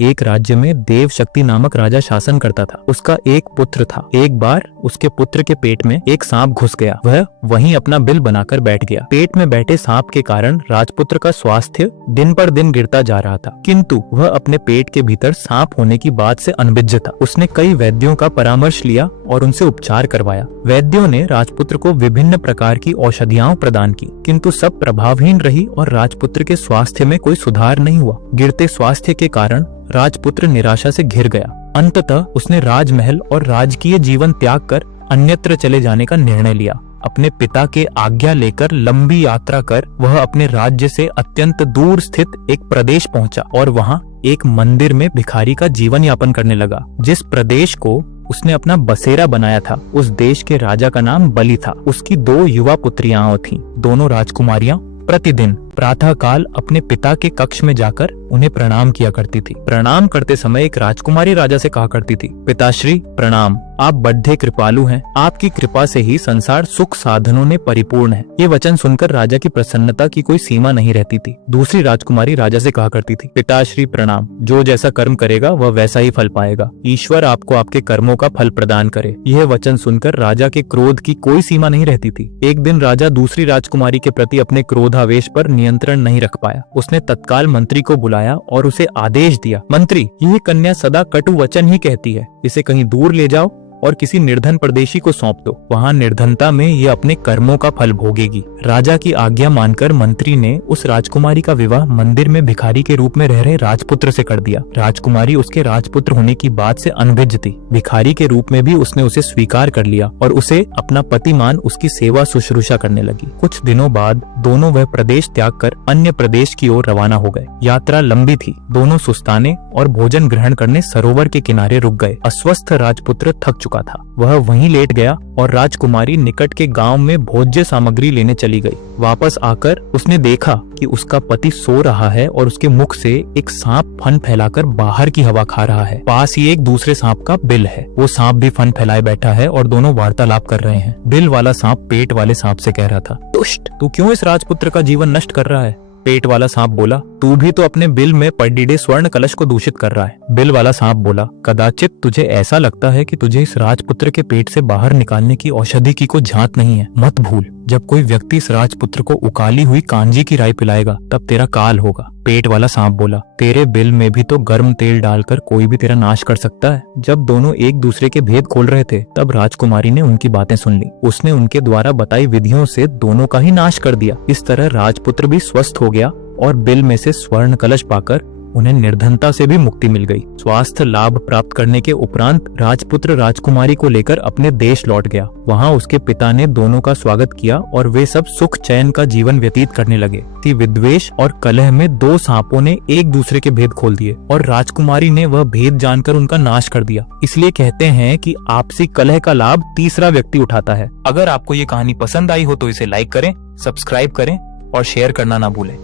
एक राज्य में देवशक्ति नामक राजा शासन करता था। उसका एक पुत्र था। एक बार उसके पुत्र के पेट में एक सांप घुस गया। वह वहीं अपना बिल बनाकर बैठ गया। पेट में बैठे सांप के कारण राजपुत्र का स्वास्थ्य दिन पर दिन गिरता जा रहा था, किंतु वह अपने पेट के भीतर सांप होने की बात से अनभिज्ञ था। उसने कई वैद्यों का परामर्श लिया और उनसे उपचार करवाया। वैद्यों ने राजपुत्र को विभिन्न प्रकार की औषधियां प्रदान की, किंतु सब प्रभावहीन रही और राजपुत्र के स्वास्थ्य में कोई सुधार नहीं हुआ। गिरते स्वास्थ्य के कारण राजपुत्र निराशा से घिर गया। अंततः उसने राजमहल और राजकीय जीवन त्याग कर अन्यत्र चले जाने का निर्णय लिया। अपने पिता के आज्ञा लेकर लंबी यात्रा कर वह अपने राज्य से अत्यंत दूर स्थित एक प्रदेश पहुंचा और वहां एक मंदिर में भिखारी का जीवन यापन करने लगा। जिस प्रदेश को उसने अपना बसेरा बनाया था, उस देश के राजा का नाम बलि था। उसकी 2 युवा पुत्रियां थीं। दोनों राजकुमारियां प्रतिदिन प्रातः काल अपने पिता के कक्ष में जाकर उन्हें प्रणाम किया करती थी। प्रणाम करते समय एक राजकुमारी राजा से कहा करती थी, पिताश्री प्रणाम, आप बड्ढे कृपालु हैं। आपकी कृपा से ही संसार सुख साधनों ने परिपूर्ण है। ये वचन सुनकर राजा की प्रसन्नता की कोई सीमा नहीं रहती थी। दूसरी राजकुमारी राजा से कहा करती थी, पिताश्री प्रणाम, जो जैसा कर्म करेगा वह वैसा ही फल पाएगा। ईश्वर आपको आपके कर्मों का फल प्रदान करे। यह वचन सुनकर राजा के क्रोध की कोई सीमा नहीं रहती थी। एक दिन राजा दूसरी राजकुमारी के प्रति अपने क्रोधावेश पर नियंत्रण नहीं रख पाया। उसने तत्काल मंत्री को बुलाया और उसे आदेश दिया, मंत्री, यह कन्या सदा कटु वचन ही कहती है। इसे कहीं दूर ले जाओ और किसी निर्धन परदेशी को सौंप दो। वहां निर्धनता में ये अपने कर्मों का फल भोगेगी। राजा की आज्ञा मानकर मंत्री ने उस राजकुमारी का विवाह मंदिर में भिखारी के रूप में रह रहे राजपुत्र से कर दिया। राजकुमारी उसके राजपुत्र होने की बात से अनभिज्ञ थी। भिखारी के रूप में भी उसने उसे स्वीकार कर लिया और उसे अपना पति मान उसकी सेवा शुश्रूषा करने लगी। कुछ दिनों बाद दोनों वह प्रदेश त्याग कर अन्य प्रदेश की ओर रवाना हो गए। यात्रा लंबी थी। दोनों सुस्ताने और भोजन ग्रहण करने सरोवर के किनारे रुक गए। अस्वस्थ राजपुत्र थक चुका था। वह वहीं लेट गया और राजकुमारी निकट के गांव में भोज्य सामग्री लेने चली गई। वापस आकर उसने देखा कि उसका पति सो रहा है और उसके मुख से एक सांप फन फैलाकर बाहर की हवा खा रहा है। पास ही एक दूसरे सांप का बिल है। वो सांप भी फन फैलाए बैठा है और दोनों वार्तालाप कर रहे हैं। बिल वाला सांप पेट वाले सांप से कह रहा था, दुष्ट, तू क्यों इस राजपुत्र का जीवन नष्ट कर रहा है? पेट वाला सांप बोला, तू भी तो अपने बिल में पड़ीडे स्वर्ण कलश को दूषित कर रहा है। बिल वाला सांप बोला, कदाचित तुझे ऐसा लगता है कि तुझे इस राजपुत्र के पेट से बाहर निकालने की औषधि की कोई झांत नहीं है। मत भूल, जब कोई व्यक्ति इस राजपुत्र को उकाली हुई कांजी की राई पिलाएगा तब तेरा काल होगा। पेट वाला सांप बोला, तेरे बिल में भी तो गर्म तेल डालकर कोई भी तेरा नाश कर सकता है। जब दोनों एक दूसरे के भेद खोल रहे थे तब राजकुमारी ने उनकी बातें सुन ली। उसने उनके द्वारा बताई विधियों से दोनों का ही नाश कर दिया। इस तरह राजपुत्र भी स्वस्थ हो गया और बिल में से स्वर्ण कलश पाकर उन्हें निर्धनता से भी मुक्ति मिल गई। स्वास्थ्य लाभ प्राप्त करने के उपरांत राजपुत्र राजकुमारी को लेकर अपने देश लौट गया। वहां उसके पिता ने दोनों का स्वागत किया और वे सब सुख चैन का जीवन व्यतीत करने लगे। विद्वेष और कलह में 2 सांपों ने एक दूसरे के भेद खोल दिए और राजकुमारी ने वह भेद जानकर उनका नाश कर दिया। इसलिए कहते हैं कि आपसी कलह का लाभ तीसरा व्यक्ति उठाता है। अगर आपको ये कहानी पसंद आई हो तो इसे लाइक करें, सब्सक्राइब करें और शेयर करना ना भूलें।